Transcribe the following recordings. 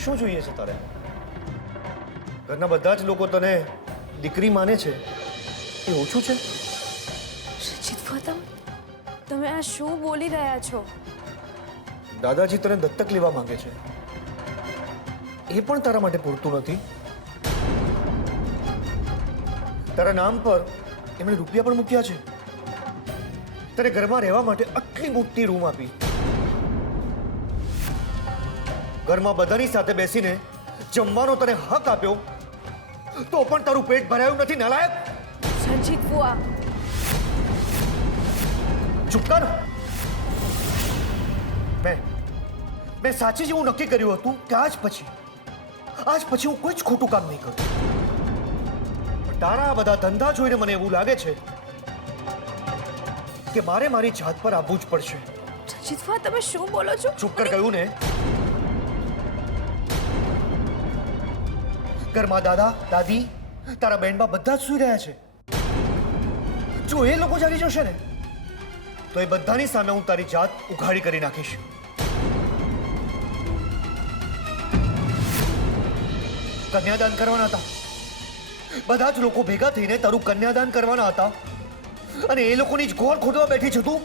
શું જોઈએ છે તારે? ઘરના બધા જ લોકો તને દીકરી માને છે, એ ઓછું છે? રંજીત ફુઆ, તમે આ શું બોલી રહ્યા છો? દાદાજી તને દત્તક લેવા માંગે છે, એ પણ તારા માટે પૂરતું નથી. તારા નામ પર એમણે રૂપિયા પણ મૂક્યા છે. તને ઘરમાં રહેવા માટે આટલી મોટી રૂમ આપી, ઘરમાં બધાની સાથે બેસીને જમવાનો તને હક આપ્યો, તો પણ તારું પેટ ભરાયું નથી, નાલાયક! રંજીત ફુઆ, ચૂપ કર. મેં સાચી જ એવું નક્કી કર્યું હતું કે આજ પછી હું કોઈ જ ખોટું કામ નહીં કરું. પણ તારા આ બધા ધંધા જોઈને મને એવું લાગે છે કે મારે મારી જાત પર આવવું જ પડશે. રંજીત ફુઆ, તમે શું બોલો છો? ચૂપ કર કહ્યું ને. ઘરમાં દાદા દાદી તારા બહેનમાં બધા જ સૂઈ રહ્યા છે. જો એ લોકો જાગી જશે ને તો એ બધાની સામે હું તારી જાત ઉઘાડી કરી નાખીશ. કન્યાદાન કરવાના હતા, બધા જ લોકો ભેગા થઈને તારું કન્યાદાન કરવાના હતા, અને એ લોકોની જ ગોળ ખોદવા બેઠી છે તું.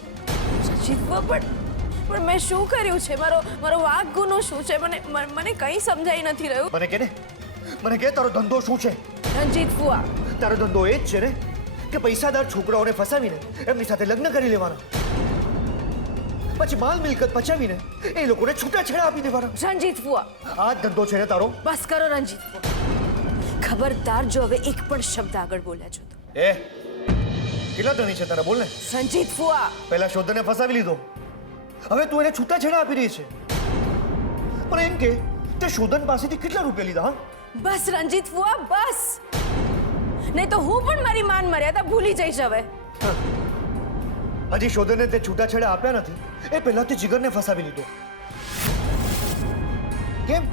રંજીત ફુઆ, પણ મેં શું કર્યું છે? મારો વાંક ગુનો શું છે? મને કંઈ સમજાઈ નથી રહ્યું. મને કે તારો ધંધો શું છે? રંજીત ફુઆ, તારો ધંધો એ જ છે ને કે પૈસાદાર છોકરાઓને ફસાવીને એમની સાથે લગ્ન કરી લેવાના, પછી માલ મિલકત પચાવીને એ લોકોને છૂટાછેડા આપી દેવાના. રંજીત ફુઆ, આ જ ધંધો છે ને તારો? બસ કરો રંજીત ફુઆ. ખબરદાર જો હવે એક પણ શબ્દ આગળ બોલ્યા છો તો. કેટલા ધણી છે તારા? બોલ ને. રંજીત ફુઆ, પહેલા શોધને ફસાવી લીધો, હવે તું એને છૂટાછેડા આપી રહી છે. પણ એમ કે તે શોધન પાસેથી કેટલા રૂપિયા લીધા? બસ રંજીત ફુઆ, બસ. નહીં તો હું પણ મારી માન મર્યાદા ભૂલી જઈશ હવે. હજી શોધને તે છૂટાછેડા આપ્યા નથી, એ પહેલા તે જીગરને ફસાવી લીધો. કેમ?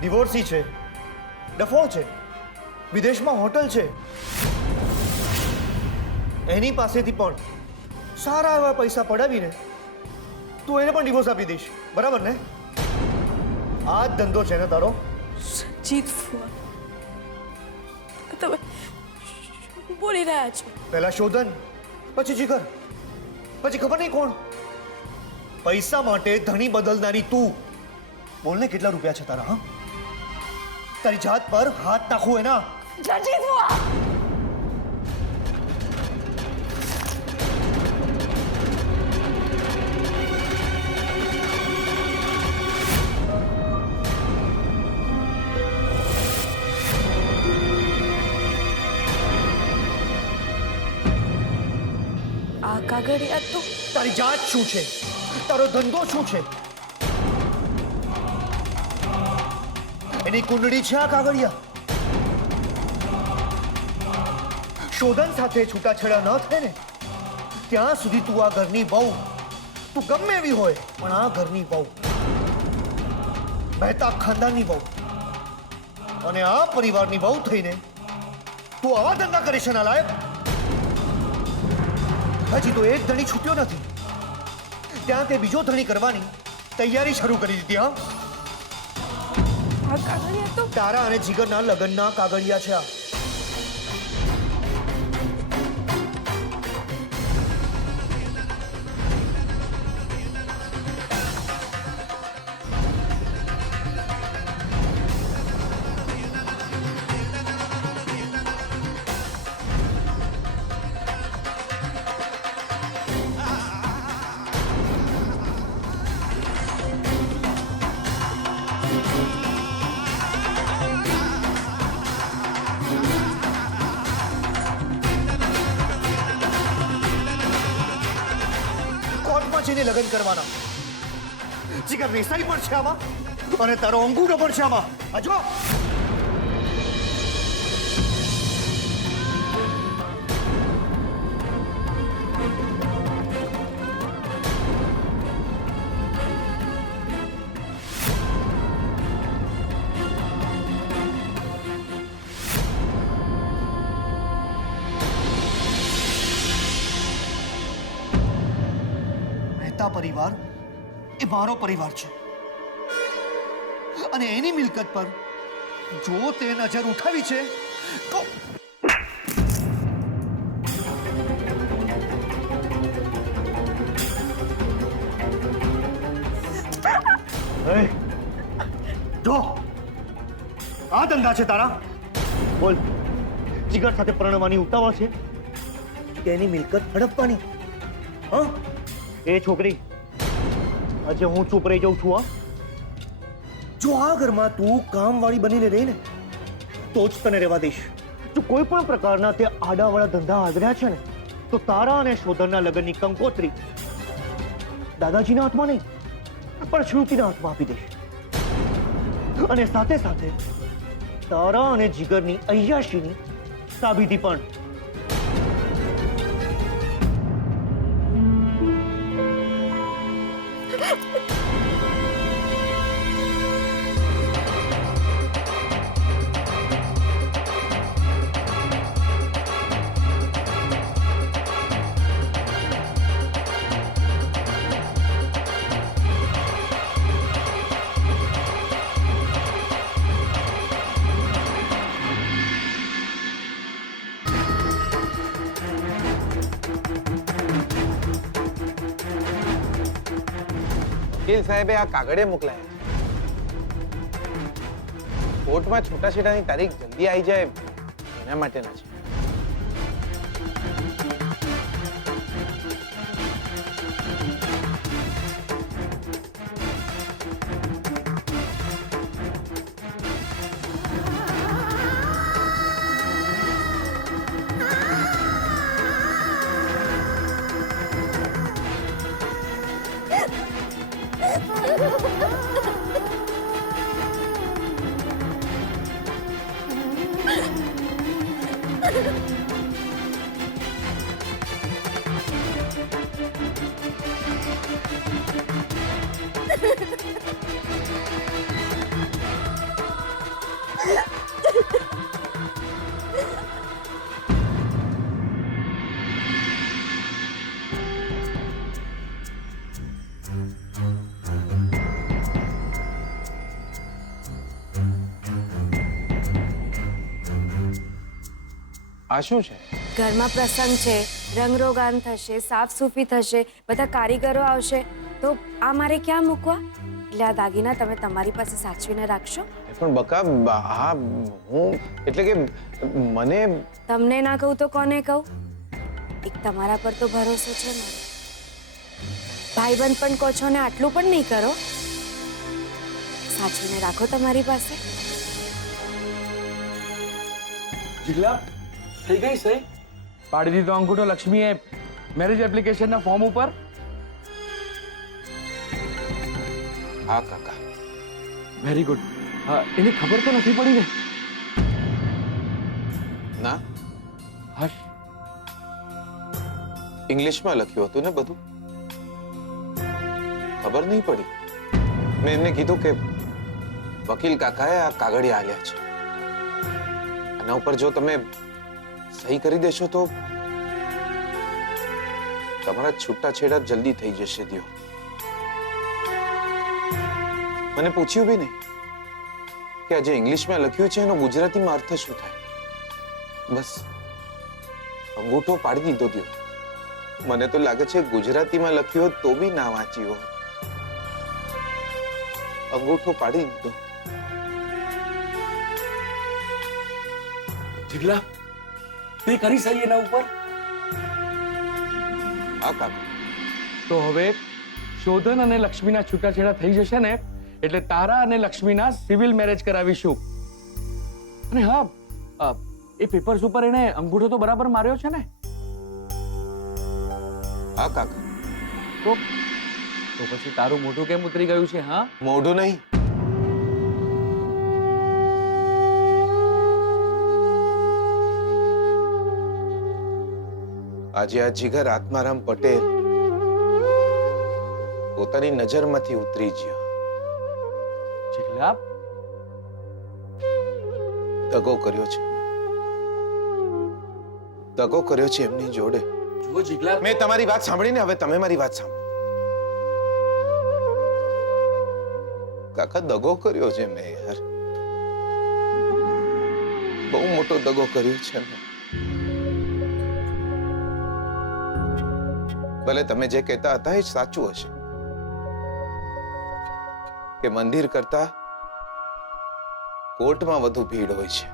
ડિવોર્સી છે, ડફોળ છે, વિદેશમાં હોટલ છે, એની પાસેથી પણ સારા એવા પૈસા પડાવીને તું એને પણ ડિવોર્સ આપી દઈશ, બરાબર ને? આ જ ધંધો છે ને તારો? રંજીત ફુઆ, તમે શું બોલી રહ્યા છો? પહેલા શોધન, પછી જીગર, પછી ખબર નહીં કોણ. પૈસા માટે ધણી બદલનારી તું. બોલને કેટલા રૂપિયા છે તારા? તારી જાત પર હાથ નાખું એના. રંજીત ફુઆ, આ કાગળિયા તો તારી જાત શું છે? તારો ધંધો શું છે? એની કુંડળી છે આ કાગળિયા. શોધન સાથે છૂટાછેડા ન થાય ને ત્યાં સુધી તું આ ઘરની બહુ, તું ગમે એવી હોય પણ આ ઘરની બહુ, મહેતા ખાનદાનની બહુ અને આ પરિવારની બહુ થઈને તું આવા ધંધા કરે છે નાલાયક. હજી તો એક ધણી છૂટ્યો નથી, ત્યાં તે બીજો ધણી કરવાની તૈયારી શરૂ કરી દીધી. હા, આ કાગળિયા તો તારા અને જીગરના લગ્નના કાગળિયા છે આ. કોર્ટમાં જઈને લગ્ન કરવાના. જીગર વેસાઈ પણ છે આમાં અને તારો અંગૂઠો પણ છે આમાં. આ જો. મહેતા પરિવાર એ મારો પરિવાર છે અને એની મિલકત પર જો તે નજર ઉઠાવી છે તો જો આ ધંધા છે તારા? બોલ, જીગર સાથે પરણવાની ઉતાવળ છે કે એની મિલકત હડપવાની? હા એ છોકરી, આજે હું ચૂપ રહી જાઉં છું. હા, જો આ ઘરમાં તું કામવાળી બનીને રહી ને તો જ તને રહેવા દઈશ. જો કોઈ પણ પ્રકારના તે આડાવાળા ધંધા આદર્યા છે ને તો તારા અને શોધનના લગ્નની કંકોત્રી દાદાજીના હાથમાં નહીં પણ શ્રુતિના હાથમાં આપી દઈશ. અને સાથે સાથે તારા અને જીગરની અય્યાશીની સાબિતી પણ. વકીલ સાહેબે આ કાગળે મોકલાયા છે. કોર્ટમાં છૂટાછેડાની તારીખ જલ્દી આવી જાય એના માટેના છે. આ શું છે? ઘરમાં પ્રસંગ છે, રંગરોગાન થશે, સાફ સૂફી થશે, બધા કારીગરો આવશે, તો આ મારે ક્યાં મૂકવા? એટલે આ દાગીના તમે તમારી પાસે સાચવીને રાખશો. પણ બકા, હા હું એટલે કે મને તમને ના કહું તો કોને કહું? એક તમારા પર તો ભરોસો છે ને. ભાઈબંધ પણ કહો છો ને આટલું પણ નહીં કરો. સાચવીને રાખો તમારી પાસે. જીગલા થઈ ગઈ સહી? પાડી દીધો અંગૂઠો લક્ષ્મીએ મેરેજ એપ્લિકેશનના ફોર્મ ઉપર? હા કાકા. Very good. એની ખબર તો નથી પડી ને? ના, હશ. ઇંગ્લિશમાં લખ્યું હતું ને બધું. ખબર નહીં પડી. મેં એમને કીધું કે વકીલ કાકાએ આ કાગળિયા આલ્યા છે. આના ઉપર જો તમે સહી કરી દેશો તો તમારા છૂટાછેડા જલ્દી થઈ જશે. દિયો, મને પૂછ્યું બી નહીં કે આજે ઇંગ્લિશમાં લખ્યું છે એનો ગુજરાતીમાં અર્થ શું થાય. બસ અંગૂઠો પાડી દીધો. દિયો, મને તો લાગે છે ગુજરાતીમાં લખ્યું હોત તો બી ના વાંચ્યું હોત. અંગૂઠો પાડી દીધો. જીગલા તે કરી સહી એના ઉપર? હા કાકા. તો હવે શોધન અને લક્ષ્મીના છૂટાછેડા થઈ જશે ને એટલે તારા અને લક્ષ્મીના સિવિલ મેરેજ કરાવીશું. અને હા, એ પેપર્સ ઉપર એને અંગૂઠો તો બરાબર માર્યો છે ને? હા કાકા. તો પછી તારું મોઢું કેમ ઉતરી ગયું છે? હા, મોઢું નહીં, આજે આ જીગર આત્મારામ પટેલ પોતાની નજરમાંથી ઉતરી ગયો. જીગલા દગો કર્યો છે. દગો કર્યો છે એમની જોડે. જુઓ જીગલા, મેં તમારી વાત સાંભળીને હવે તમે મારી વાત સાંભળો. કાકા દગો કર્યો છે મેં યાર, બહુ મોટો દગો કર્યો છે મેં. ભલે તમે જે કહેતા હતા એ જ સાચું હશે કે મંદિર કરતા કોર્ટમાં વધુ ભીડ હોય છે,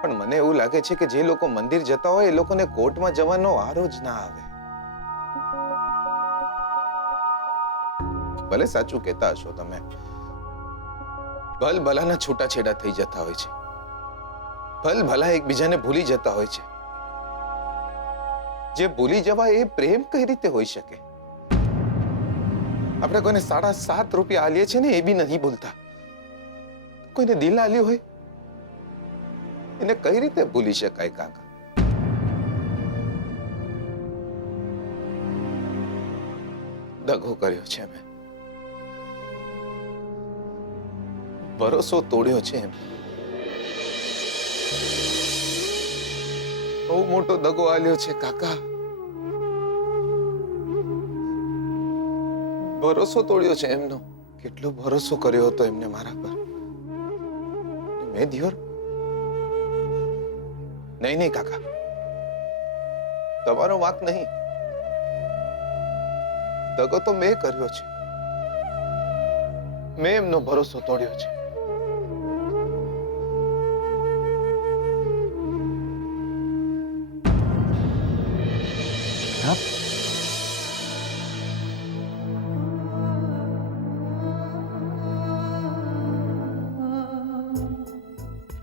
પણ મને એવું લાગે છે કે જે લોકો મંદિર જતા હોય એ લોકોને કોર્ટમાં જવાનો વારો જ ના આવે. ભલે સાચું કહેતા હશો તમે, ભલ ભલાના છૂટાછેડા થઈ જતા હોય છે, ભલ ભલા એકબીજાને ભૂલી જતા હોય છે. જે ભૂલી જવાય એ પ્રેમ કઈ રીતે હોઈ શકે? આપણે કોઈને 7.5 રૂપિયા આલીએ છે ને એ બી નહીં બોલતા. કોઈને દિલ આલ્યું હોય એને કઈ રીતે ભૂલી શકાય કાકા? દગો કર્યો છે મેં, ભરોસો તોડ્યો છે એમ. બહુ મોટો દગો આલ્યો છે કાકા, ભરોસો તોડ્યો છે એમનો. કેટલો ભરોસો કર્યો હતો એમને મારા પર. મેં દિયોર નહીં કાકા, તમારો વાંક નહીં. દગો તો મેં કર્યો છે, મેં એમનો ભરોસો તોડ્યો છે.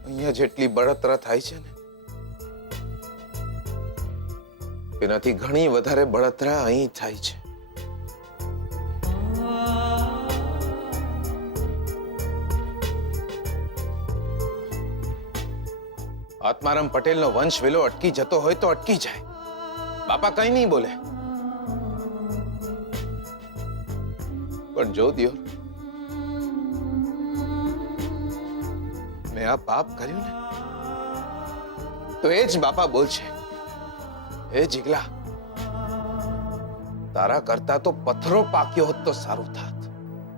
અહીંયા જેટલી બળતરા થાય છે ને એનાથી ઘણી વધારે બળતરા અહીં થાય છે. આત્મારામ પટેલનો વંશ વેલો અટકી જતો હોય તો અટકી જાય, બાપા કઈ નહીં બોલે. પણ જો દિયો, મેં આ પાપ કર્યું ને તો એ જ બાપા બોલશે, એ જીગલા તારા કરતા તો પથ્થરો પાક્યો હોત તો સારું થાત.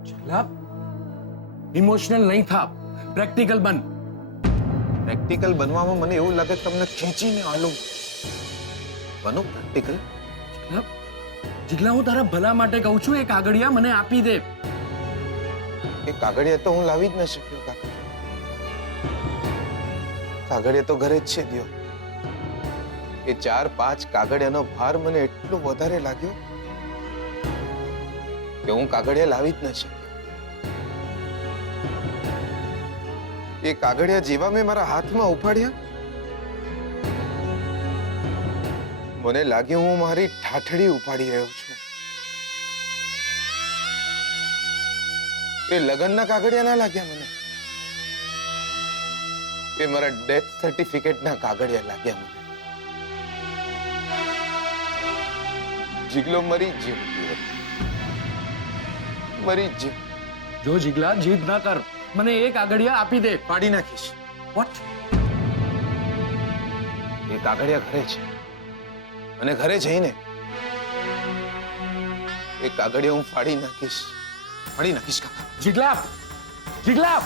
જીગલા, ઇમોશનલ નહીં થા, પ્રેક્ટિકલ બન. પ્રેક્ટિકલ બનવામાં મને એવું લાગે તમને ખેંચીને આલું. બનો પ્રેક્ટિકલ. જીગલા, હું તારા ભલા માટે કહું છું, એ કાગળિયા મને આપી દે. એ કાગળિયા તો હું લાવી જ ન શક્યો કાકા. કાગળિયા તો ઘરે જ છે દિયો. એ 4-5 કાગળિયાનો ભાર મને એટલો વધારે લાગ્યો કે હું કાગળિયા લાવી જ ન શક્યો. એ કાગળિયા જેવા મેં મારા હાથમાં ઉપાડ્યા, મને લાગ્યું હું મારી ઠાઠડી ઉપાડી રહ્યો છું. એ લગ્નના કાગળિયા ના લાગ્યા મને, એ મારા ડેથ સર્ટિફિકેટના કાગળિયા લાગ્યા મને. જીગલો મરી જ મરી જ. જો જીગલા, જીદ ના કર, મને એ કાગળિયા આપી દે. પાડી નાખીશ. વોટ? એ કાગળિયા ઘરે છે અને ઘરે જઈને એ કાગળિયા હું ફાડી નાખીશ કાકા. જીગલા, જીગલા,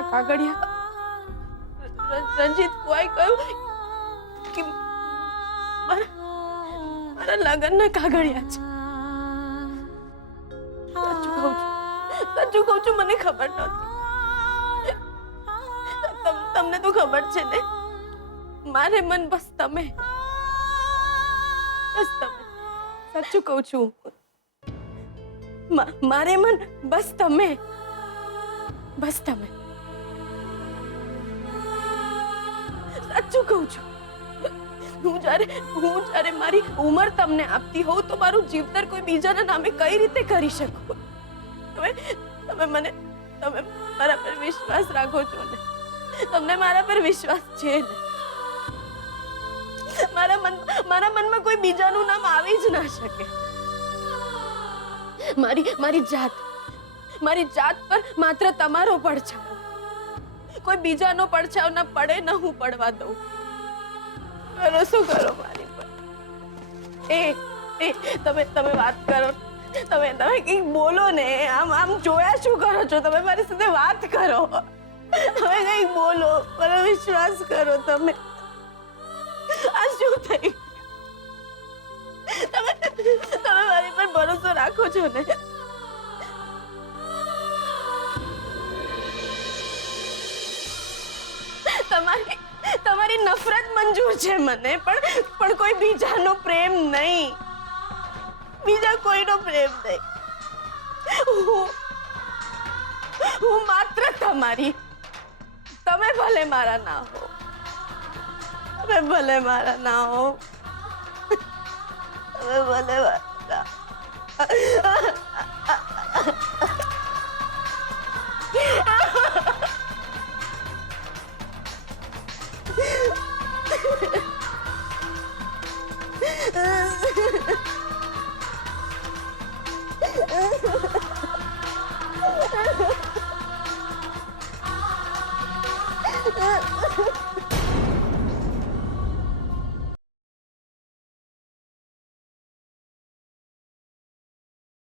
આ કાગળિયા રંજીત ફુઆએ કહ્યું કે મારા લગ્નના કાગળિયા છે. સાચું કહું છું, મને ખબર નહોતી. તમને તો ખબર છે ને, મારે મન બસ તમે. સાચું કહું છું, મારે મન બસ તમે. સાચું કહું છું. હું જ્યારે મારી ઉંમર તમને આપતી હોઉં તો મારું જીવતર કોઈ બીજાના નામે કઈ રીતે કરી શકું? તમે મારા પર વિશ્વાસ રાખો છો ને? તમને મારા પર વિશ્વાસ છે ને? મારા મનમાં કોઈ બીજાનું નામ આવી જ ના શકે. મારી જાત પર માત્ર તમારો પડછાયો, કોઈ બીજાનો પડછાયો ના પડે, ન હું પડવા દઉં. ભરોસો કરો મારી પર. તમે વાત કરો, તમે કંઈક બોલો ને. આમ જોયા શું કરો છો? તમે મારી સાથે વાત કરો, તમે કંઈક બોલો, મને વિશ્વાસ કરો. તમે આ શું થઈ? તમે મારી પર ભરોસો રાખો છો ને? તમારી નફરત મંજૂર છે મને, પણ કોઈ બીજાનો પ્રેમ નહીં. બીજા કોઈનો પ્રેમ નહીં. હું માત્ર તમારી. તમે ભલે મારા ના હો, તમે ભલે મારા ના હો, તમે ભલે મારા.